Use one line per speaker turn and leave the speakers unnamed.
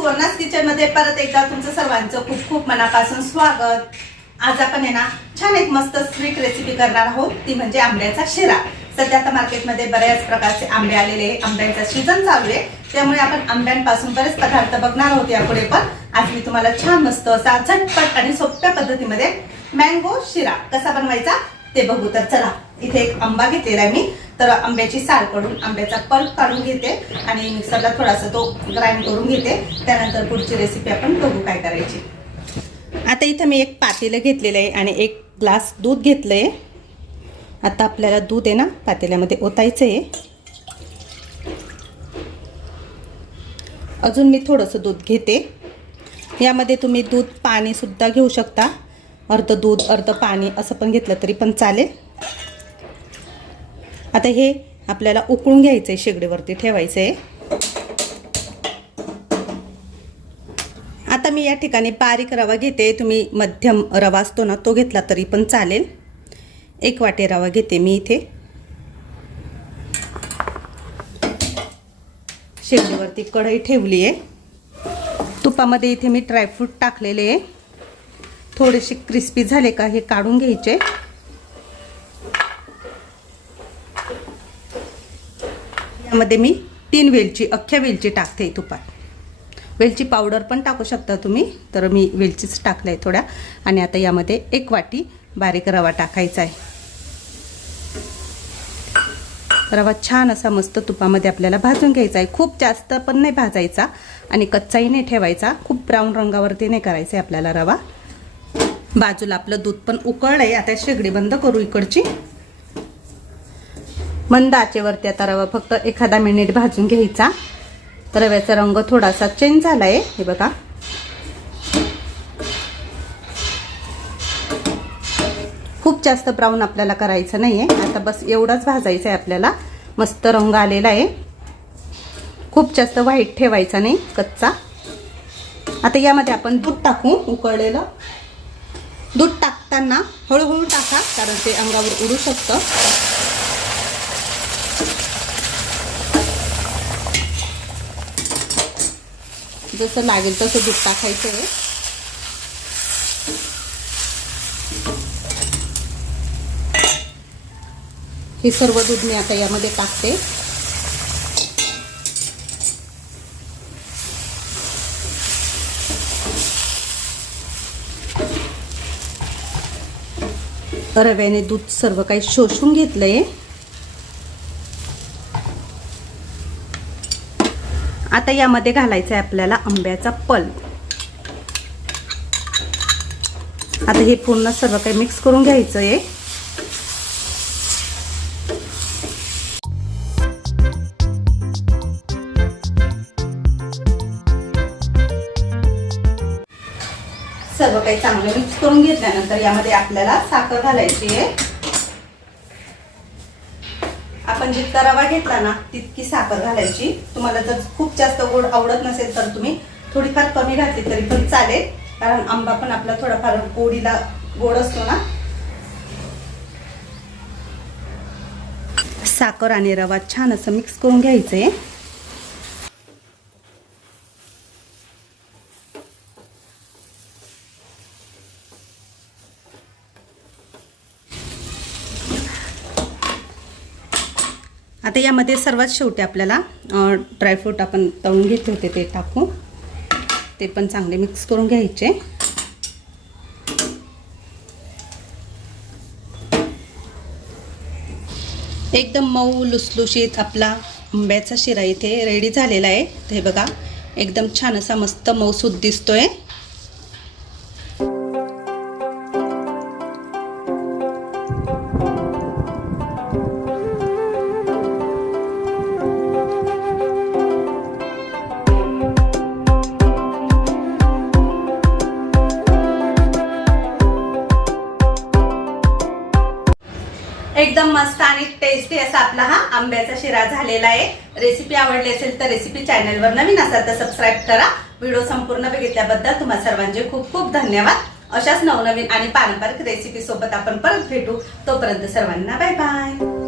सुवर्णास किचनमध्ये परत एकदा तुमचं सर्वांचं खूप खूप मनापासून स्वागत. आज आपण आहे ना छान एक मस्त स्वीट रेसिपी करणार आहोत. ती म्हणजे आंब्याचा शिरा. सध्या आता मार्केटमध्ये बऱ्याच प्रकारचे आंबे आलेले आहे. आंब्यांचा सीझन चालू आहे. त्यामुळे आपण आंब्यांपासून बरेच पदार्थ बघणार आहोत यापुढे पण. आज मी तुम्हाला छान मस्त असा झटपट आणि सोप्या पद्धतीमध्ये मँगो शिरा कसा बनवायचा ते बघू. तर चला इथे एक आंबा घेतलेला आहे मी. तर आंब्याची साल काढून आंब्याचा पल्प काढून घेते आणि मिक्सरला थोडासा तो ग्राइंड करून घेते. त्यानंतर पुढची रेसिपी आपण बघू काय करायची. आता इथं मी एक पातेलं घेतलेलं आहे आणि एक ग्लास दूध घेतलं आहे आता आपल्याला दूध आहे ना पातेल्यामध्ये ओतायचं आहे. अजून मी थोडंसं दूध घेते. यामध्ये तुम्ही दूध पाणीसुद्धा घेऊ शकता. अर्ध दूध अर्ध पाणी असं पण घेतलं तरी पण चालेल. आता हे आपल्याला उकळून घ्यायचं आहे शेगडीवरती ठेवायचं आहे आता मी या ठिकाणी बारीक रवा घेते. तुम्ही मध्यम रवा असतो ना तो घेतला तरी पण चालेल. एक वाटे रवा घेते मी इथे. शेगडीवरती कढई ठेवली आहे तुपामध्ये इथे मी ड्रायफ्रूट टाकलेले आहे. थोडेसे क्रिस्पी झाले का हे काढून घ्यायचे. यामध्ये मी तीन वेलची अख्ख्या वेलची टाकते तुपात वेलची पावडर पण टाकू शकता तुम्ही तर मी वेलचीच टाकलं आहे थोड्या. आणि आता यामध्ये एक वाटी बारीक रवा टाकायचा आहे. रवा छान असा मस्त तुपामध्ये आपल्याला भाजून घ्यायचा आहे. खूप जास्त पण नाही भाजायचा आणि कच्चाही नाही ठेवायचा. खूप ब्राऊन रंगावरती नाही करायचा आहे आपल्याला रवा. बाजूला आपलं दूध पण उकळलं आहे आता शेगडी बंद करू इकडची. मंद आचेवरती आता रवा फक्त एखादा मिनिट भाजून घ्यायचा. तर रव्याचा रंग थोडासा चेंज झाला आहे हे बघा. खूप जास्त ब्राऊन आपल्याला करायचं नाही आहे आता बस एवढाच भाजायचं आहे आपल्याला. मस्त रंग आलेला आहे. खूप जास्त व्हाईट ठेवायचा नाही कच्चा. आता यामध्ये आपण दूध टाकू उकळलेलं. दूध टाकताना हळूहळू टाका कारण ते अंगावर उडू शकतं. जसं लागेल तसं दूध टाकायचं आहे. हे सर्व दूध मी आता यामध्ये टाकते. रव्याने दूध सर्व काही शोषून घेतलं आहे आता यामध्ये घालायचं आहे आपल्याला आंब्याचा पल्प. आता हे पूर्ण सर्व काही मिक्स करून घ्यायचं आहे सर्व काही चांगलं मिक्स करून घेतल्यानंतर यामध्ये आपल्याला साखर घालायची आहे. आपण जितका रवा घेतला ना तितकी साखर घालायची. तुम्हाला जर खूप जास्त गोड आवडत नसेल तर तुम्ही थोडीफार कमी घातली तरी पण चालेल. कारण आंबा पण आपला थोडाफार गोडीला गोड असतो ना. साखर आणि रवा छान असं मिक्स करून घ्यायचं आहे आता यामध्ये सर्वात शेवटी आपल्याला ड्रायफ्रूट आपण तळून घेतले होते ते टाकू ते पण चांगले मिक्स करून घ्यायचे. एकदम मऊ लुसलुशीत आपला आंब्याचा शिरा इथे रेडी झालेला आहे. ते बघा एकदम छान असा मस्त मऊसूत दिसतोय. एकदम मस्त आणि टेस्टी असा आपला हा आंब्याचा शिरा झालेला आहे. रेसिपी आवडली असेल तर रेसिपी चॅनलवर नवीन असाल तर सबस्क्राईब करा. व्हिडिओ संपूर्ण बघितल्याबद्दल तुम्हा सर्वांचे खूप खूप धन्यवाद. अशाच नवनवीन आणि पारंपरिक रेसिपी सोबत आपण परत भेटू. तोपर्यंत सर्वांना बाय बाय